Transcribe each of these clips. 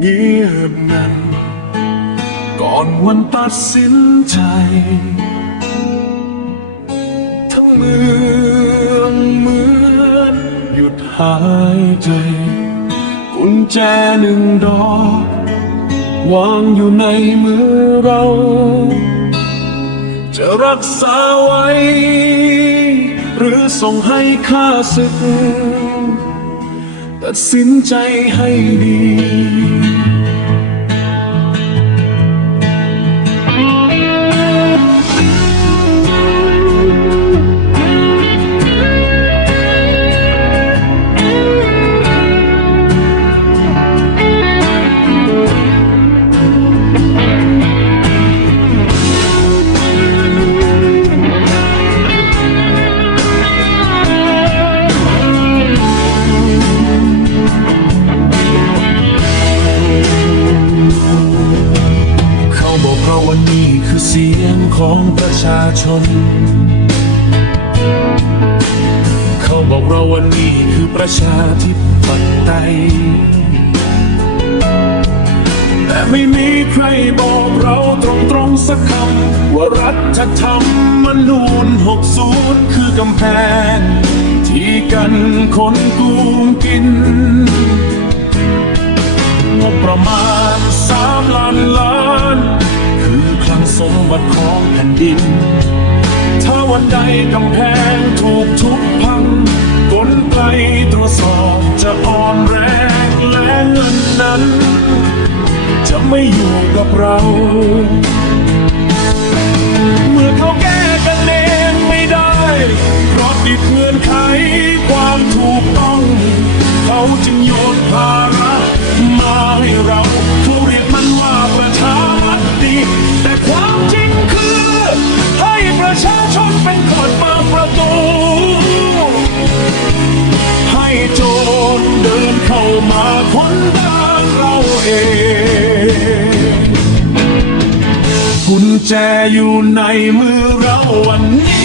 เงียบนั้นก่อนวันตัดสินใจ ทั้งเมืองเหมือนหยุดหายใจ กุญแจหนึ่งดอก วางอยู่ในมือเรา จะรักษาไว้ หรือส่งให้ข้าศึก ตัดสินใจให้ดี ประชาชน เขาบอกเราว่านี่คือประชาธิปไตย แต่ไม่มีใครบอกเราตรงๆสักคำ ว่ารัฐธรรมนูญ60 คือกำแพง ที่กันคนกูกิน ลังสมบัติของแผ่นดิน ถ้าวันใดกำแพงถูกทุบพังกลไกตรวจสอบจะอ่อนแรงและเงินนั้น จะไม่อยู่กับเรา เมื่อเขาแก้กันเองไม่ได้ เพราะติดเงื่อนไขความถูกต้อง เขาจึงโย คนบ้านเราเอง กุญแจอยู่ในมือเราวันนี้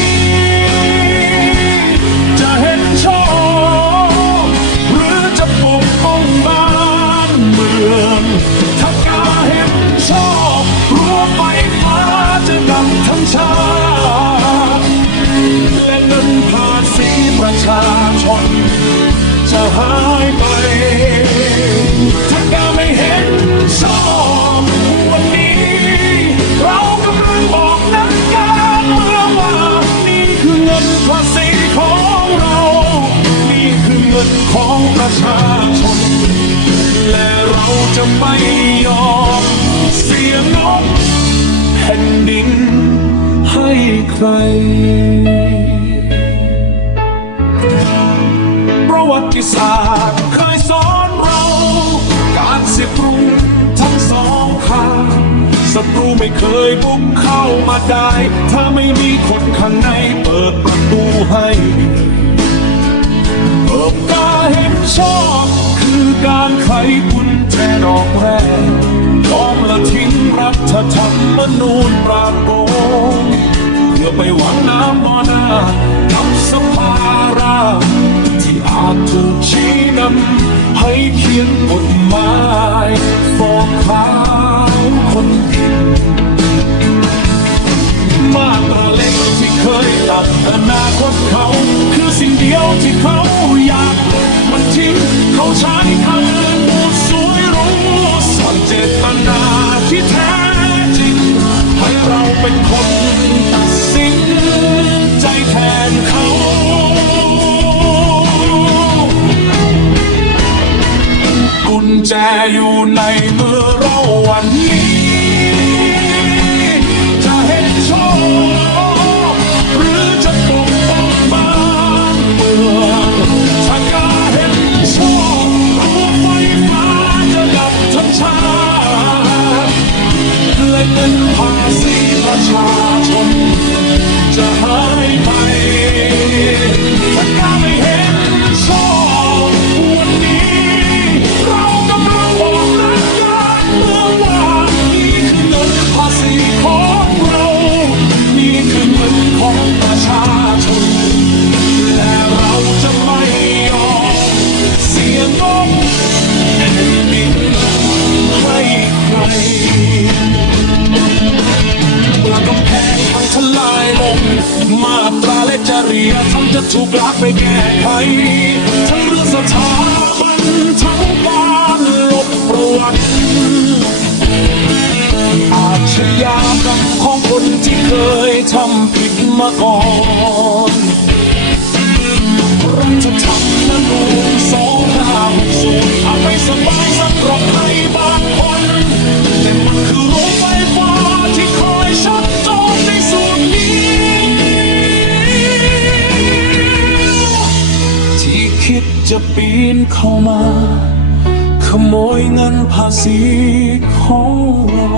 นของประชาชน และเราจะไม่ยอมเสียงบแผ่นดินให้ใคร ประวัติศาสตร์เคยสอนเรา การเสียปรุงทั้งสองข้างศัตรูไม่เคยบุกเข้ามาได้ ถ้าไม่มีคนข้างในเปิดประตูให้ เปิดกาเห็นชอบ คือการไขกุญแจดอกแรกยอมละทิ้งรัฐธรรมนูญปราบโกงเพื่อไปหวังน้ำบ่อน้ากับสภาราที่อาจถูกชี้นำให้เขียนกฎหมายฟอกขาวคนผิดมาตรา เคยตัดอนาคตเขา คือสิ่งเดียวที่เขาอยาก มันทิ้งเขาใช้คำพูดสวยรู้สอนเจตนาที่แท้จริง ให้เราเป็นคนตัดสินใจแทนเขากุญแจอยู่ในมือเราวันนี้ จะเห็นชอ ละเราจะไม่ยอมเสียงบแผ่ดินให้ใครเมื่อกำแพงมันทลายลง มาตราและจริยธรรมจะถูกลากไปแก้ไขทั้งเรื่องสถาบันทั้งบ้านลบประวัติอาชญากรรมของคนที่เคยทำผิดมาก่อนรัฐธรรมนูญสอง โมยเงินภาษีของเรา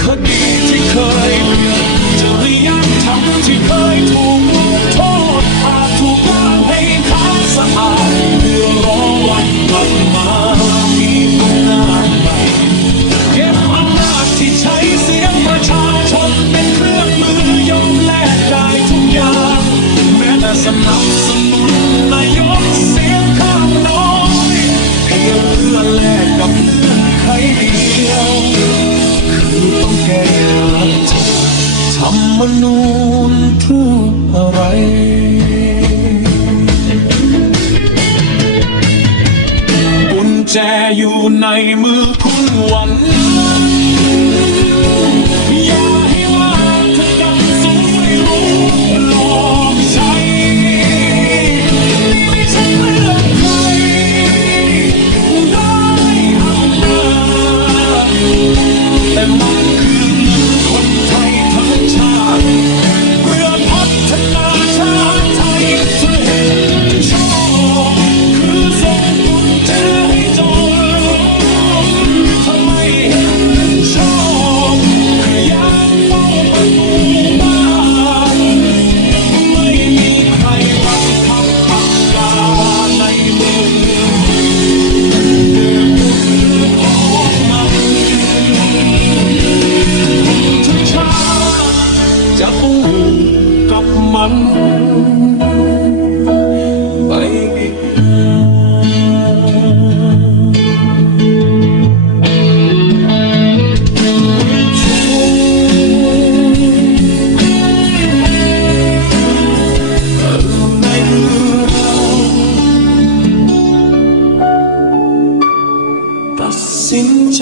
คดีที่เคยผิดจริยธรรมที่เคยถูกลงโทษอาจถูกล้างให้ขาวสะอาด แจอยู่ในมือคุณวันนั้น สิ้นใจ